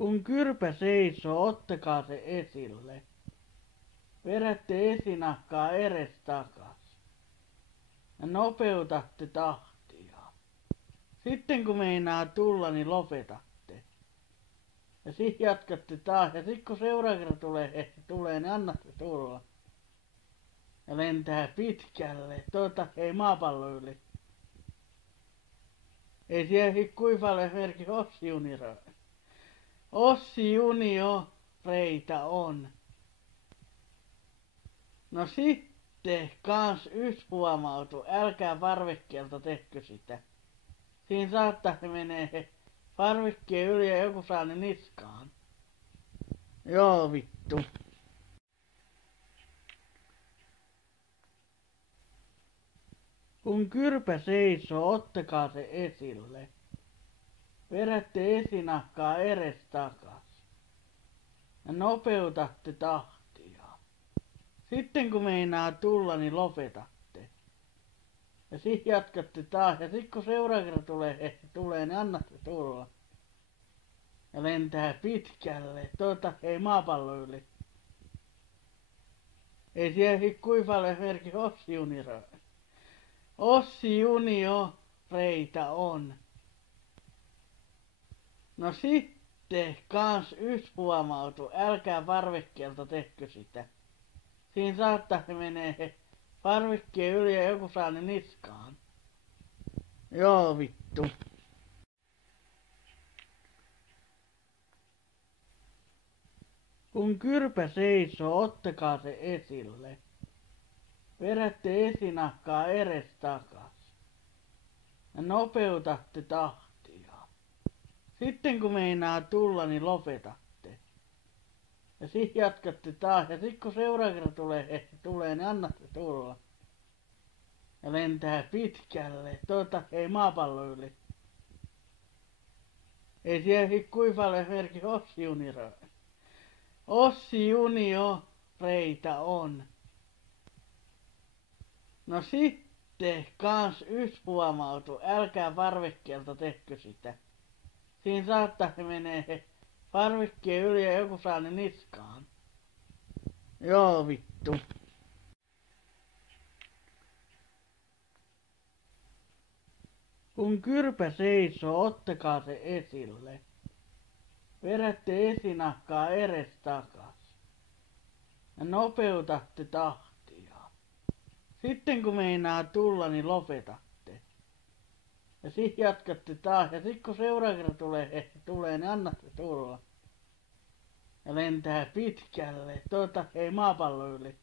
Kun kyrpä seisoo, ottakaa se esille. Vedätte esinahkaa edestakas ja nopeutatte tahtia. Sitten kun meinaa tulla, niin lopetatte. Ja sit jatkatte taas. Ja sit kun seuraava kerta tulee, niin annatte tulla. Ja lentää pitkälle. Ei maapallo yli. Ei siellä sit kuivalle esimerkiksi Ossi-junioreita on. No sitten kans yksi huomautu. Älkää parvekkeelta tehkö sitä. Siinä saattaa se menee parvekkeen yli ja joku saa ne niskaan. Joo vittu. Kun kyrpä seisoo, ottakaa se esille. Vedätte esinahkaa edestakas ja nopeutatte tahtia. Sitten kun meinaa tulla, niin lopetatte. Ja sit jatkatte taas. Ja sit kun seuraava kerta tulee, niin annatte tulla. Ja lentää pitkälle. Ei maapallo yli. Ei siellä sit kuivalle esimerkiksi Ossi-junioreita on. No sitten kans yksi huomautu. Älkää parvekkeelta tehkö sitä. Siinä saattaa se menee parvekkeen yli ja joku saa ne niskaan. Joo vittu. Kun kyrpä seisoo, ottakaa se esille. Vedätte esinahkaa edestakas ja nopeutatte tahtia. Sitten kun meinaa tulla, niin lopetatte. Ja sit jatkatte taas. Ja sit kun seuraava kerta tulee, niin annatte tulla. Ja lentää pitkälle. Ei maapallo yli. Ei siellä sit kuivalle esimerkiksi Ossi-junioreita on. No sitten kans yksi huomautu. Älkää parvekkeelta tehkö sitä. Siinä saattaa se menee parvekkeen yli ja joku saa ne niskaan. Joo vittu. Kun kyrpä seisoo, ottakaa se esille. Vedätte esinahkaa edestakas ja nopeutatte tahtia. Sitten kun meinaa tulla, niin lopetatte. Ja sit jatkatte taas. Ja sit kun seuraava kerta tulee, niin annatte tulla. Ja lentää pitkälle. Ei maapallo yli.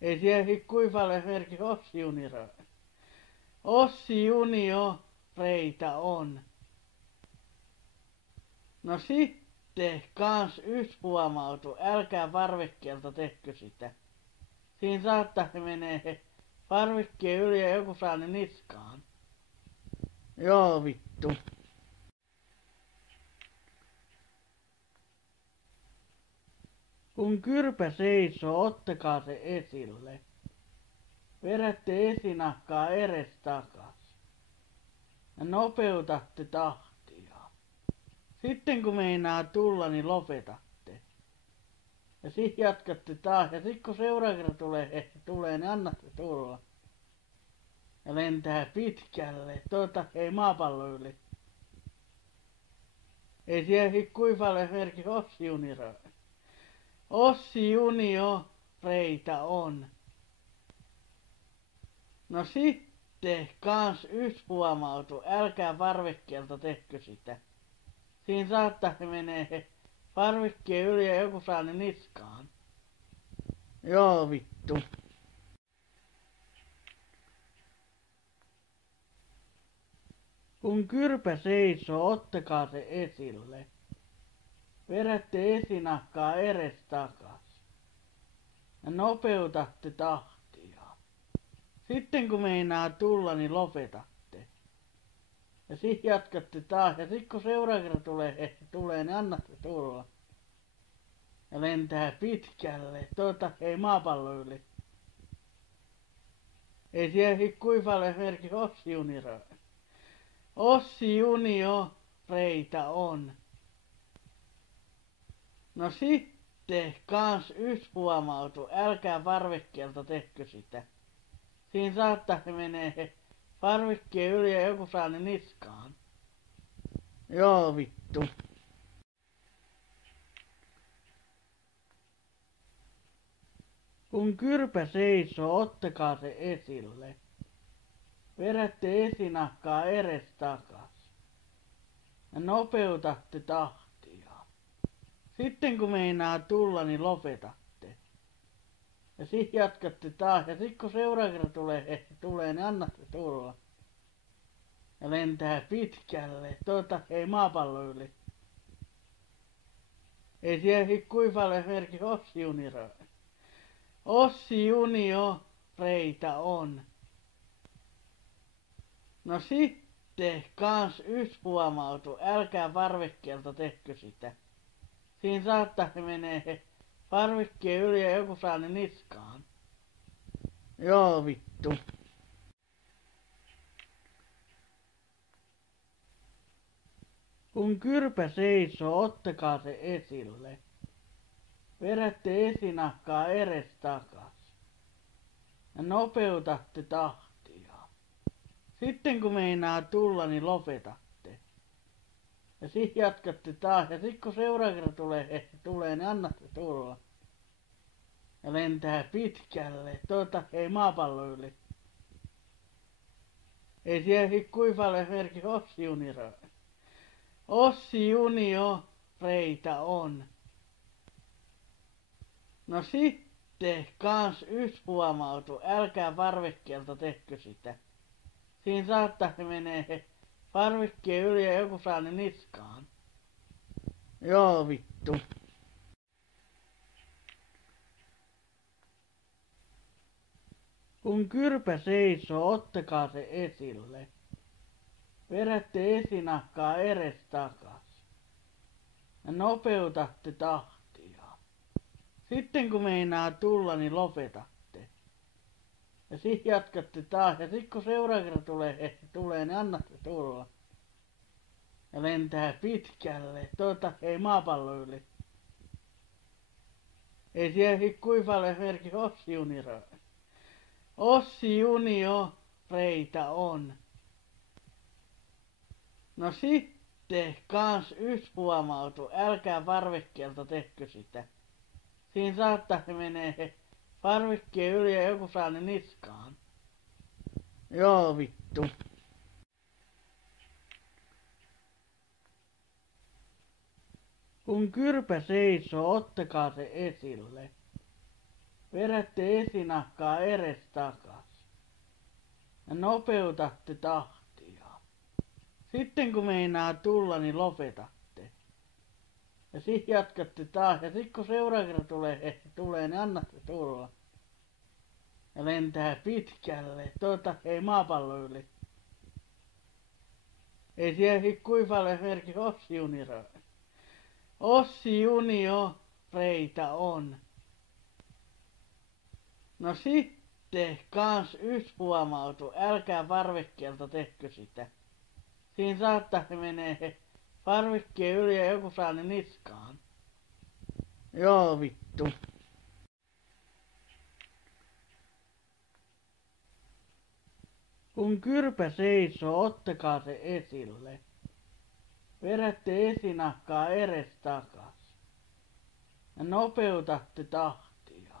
Ei siellä sit kuivalle esimerkiksi Ossi-junioreita on. No sitten kans yksi huomautu. Älkää parvekkeelta tehkö sitä. Siinä saattaa se menee parvekkeen yli ja joku saa ne niskaan. Joo vittu. Kun kyrpä seisoo, ottakaa se esille. Vedätte esinahkaa edestakas ja nopeutatte tahtia. Sitten kun meinaa tulla, niin lopetatte. Ja sit jatkatte taas. Ja sit kun seuraava kerta tulee, niin annatte tulla. Ja lentää pitkälle. Ei maapallo yli. Ei siellä sit kuivalle esimerkiksi Ossi-junioreita on. No sitten kans yksi huomautu. Älkää parvekkeelta tehkö sitä. Siinä saattaa se menee parvekkeen yli ja joku saa ne niskaan. Joo vittu. Kun kyrpä seisoo, ottakaa se esille. Vedätte esinahkaa edestakas ja nopeutatte tahtia. Sitten kun meinaa tulla, niin lopetatte. Ja sit jatkatte taas. Ja sit kun seuraava kerta tulee, niin annatte tulla. Ja lentää pitkälle. Ei maapallo yli. Ei siellä sit kuivalle esimerkiksi Ossi-junioreita reitä on. No sitten kans yksi huomautu, älkää parvekkeelta tehkö sitä. Siinä saattaa se menee parvekkeen yli ja joku saa ne niskaan. Joo vittu. Kun kyrpä seisoo, ottakaa se esille. Vedätte esinahkaa edestakas. Ja nopeutatte tahtia. Sitten kun meinaa tulla, niin lopetatte. Ja sit jatkatte taas. Ja sit kun seuraava kerran tulee, niin annatte tulla. Ja lentää pitkälle. Ei maapallo yli. Ei siellä sit kuinka paljon esimerkiksi Ossi Junio reitä on. No sitten kans yksi huomautu, älkää parvekkeelta tehkö sitä. Siinä saattaa se menee parvekkeen yli ja joku saa ne niskaan. Joo vittu. Kun kyrpä seisoo, ottakaa se esille. Vedätte esinahkaa edestakas. Ja nopeutatte tahtia. Sitten kun meinaa tulla, niin lopetatte. Ja sit jatkatte taas. Ja sit kun seuraava kerran tulee, niin annatte tulla. Ja lentää pitkälle. Ei maapallo yli. Ei siellä sit kuinka paljon esimerkiksi Ossi Junio reitä on. No sitten kans yksi huomautu, älkää parvekkeelta tehkö sitä. Siinä saattaa se menee parvekkeen yli ja joku saa ne niskaan. Joo vittu. Kun kyrpä seisoo, ottakaa se esille. Vedätte esinahkaa edestakas. Ja nopeutatte tahtia. Sitten kun meinaa tulla, niin lopetatte. Ja sit jatkatte taas. Ja sit kun seuraava kerran tulee, niin annatte tulla. Ja lentää pitkälle. Ei maapallo yli. Ei siellä sit kuinka paljon esimerkiksi Ossi Junio reitä on. No sitten kans yksi huomautu, älkää parvekkeelta tehkö sitä. Siinä saattaa se menee parvekkeen yli ja joku saa ne niskaan. Joo vittu. Kun kyrpä seisoo, ottakaa se esille. Vedätte esinahkaa edestakas. Ja nopeutatte tahtia. Sitten kun meinaa tulla, niin lopetatte. Ja sit jatkatte taas. Ja sit kun seuraava kerran tulee, niin annatte tulla. Ja lentää pitkälle. Ei maapallo yli. Ei siellä sit kuinka paljon esimerkiksi Ossi Junio reitä on. No sitten kans yksi huomautu, älkää parvekkeelta tehkö sitä. Siinä saattaa se menee parvekkeen yli ja joku saa ne niskaan. Joo vittu. Kun kyrpä seisoo, ottakaa se esille. Vedätte esinahkaa edestakas. Ja nopeutatte tahtia.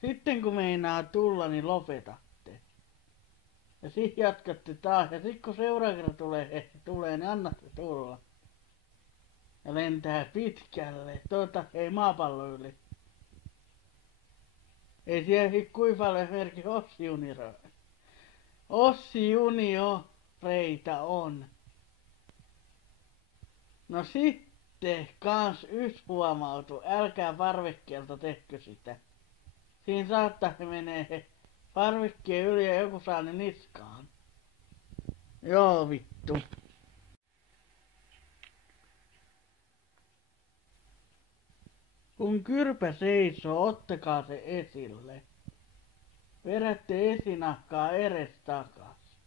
Sitten kun meinaa tulla, niin lopetatte. Ja sit jatkatte taas. Ja sit kun seuraava kerran tulee, niin annatte tulla. Ja lentää pitkälle. Ei maapallo yli. Ei siellä sit kuinka paljon esimerkiksi Ossi Junio reitä on. No sitten kans yksi huomautu, älkää parvekkeelta tehkö sitä. Siinä saattaa se menee parvekkeen yli ja joku saa ne niskaan. Joo vittu. Kun kyrpä seisoo, ottakaa se esille. Vedätte esinahkaa edestakas.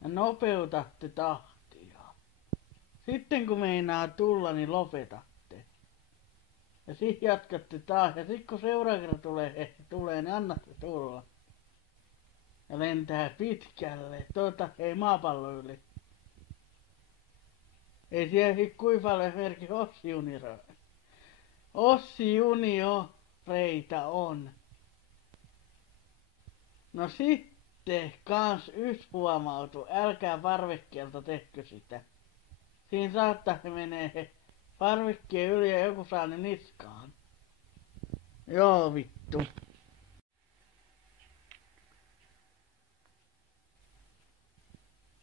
Ja nopeutatte tahtia. Sitten kun meinaa tulla, niin lopetatte. Ja sit jatkatte taas. Ja sit kun seuraava kerran tulee, niin annatte tulla. Ja lentää pitkälle. Ei maapallon yli. Ei siellä sit kuinka paljon esimerkiksi Ossi junioreita on. No sitten kans yksi huomautu. Älkää parvekkeelta tehkö sitä. Siinä saattaa se menee parvekkeen yli ja joku saa ne niskaan. Joo vittu.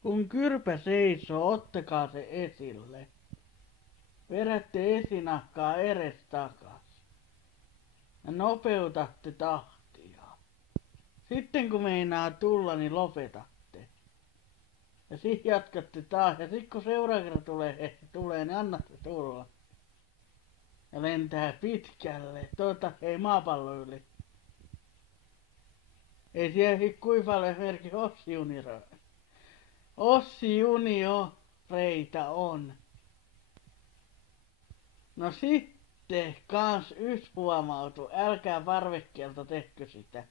Kun kyrpä seisoo, ottakaa se esille. Vedätte esinahkaa edestakas. Ja nopeutatte tahtia. Sitten kun meinaa tulla, niin lopetatte. Ja sit jatkatte taas. Ja sit kun seuraava kerran tulee, niin annatte tulla. Ja lentää pitkälle. Ei maapallon yli. Ei siellä sit kuinka paljon esimerkiksi Ossi junioreita on. No sitten kans yksi huomautu. Älkää parvekkeelta tehkö sitä.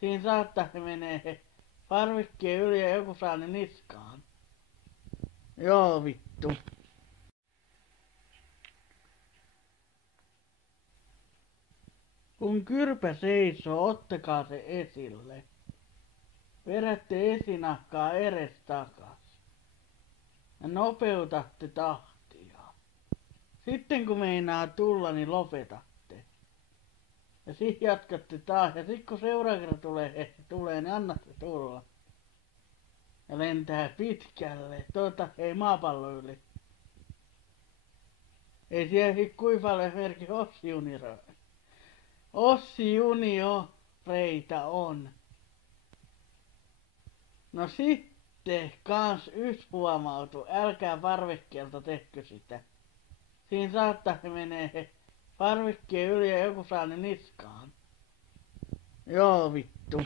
Siinä saattaa se menee parvekkeen yli ja joku saa ne niskaan. Joo vittu. Kun kyrpä seisoo, ottakaa se esille. Vedätte esinahkaa edestakas. Ja nopeutatte tahtia. Sitten kun meinaa tulla, niin lopetatte. Ja sit jatkatte taas. Ja sit kun seuraava kerran tulee, niin annatte tulla. Ja lentää pitkälle. Ei maapallon yli. Ei siellä sit kuinka paljon esimerkiksi Ossi junioreita on. No sitten kans yksi huomautu. Älkää parvekkeelta tehkö sitä. Siinä saattaa se menee parvekkeen yli ja joku saa ne niskaan. Joo vittu.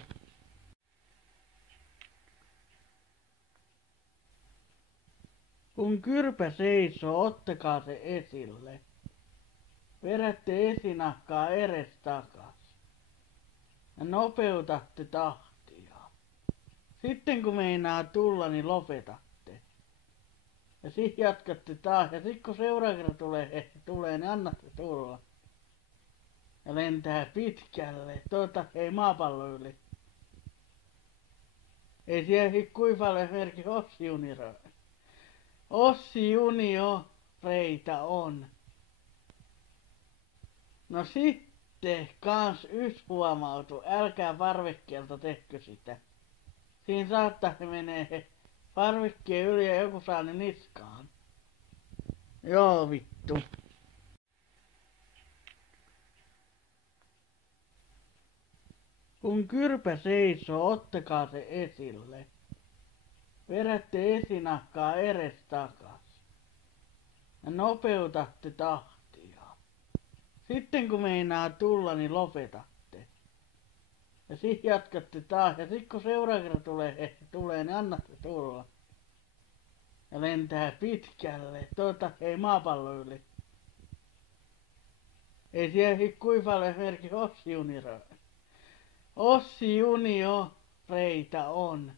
Kun kyrpä seisoo, ottakaa se esille. Vedätte esinahkaa edestakas. Ja nopeutatte tahtia. Sitten kun meinaa tulla, niin lopetatte. Ja sit jatkatte taas. Ja sit kun seuraava kerran tulee, niin annatte tulla. Ja lentää pitkälle. Ei maapallon yli. Ei siellä sit kuinka paljon esimerkiksi Ossi junioreita on. No sitten kans yksi huomautu. Älkää parvekkeelta tehkö sitä. Siinä saattaa se menee parvekkeen yli ja joku saa ne niskaan. Joo vittu. Kun kyrpä seisoo, ottakaa se esille. Vedätte esinahkaa edestakas. Ja nopeutatte tahtia. Sitten kun meinaa tulla, niin lopetatte. Ja sit jatkatte taas. Ja sit kun seuraava kerran tulee, niin annatte tulla. Ja lentää pitkälle. Ei maapallon yli. Ei siellä sit kuinka paljon esimerkiksi Ossi junioreita on.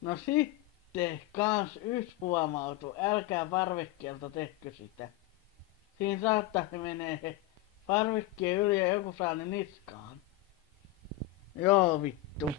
No sitten kans yksi huomautu. Älkää parvekkeelta tehkö sitä. Siinä saattaa se menee parvekkeen yli ja joku saa ne niskaan. Joo vittu.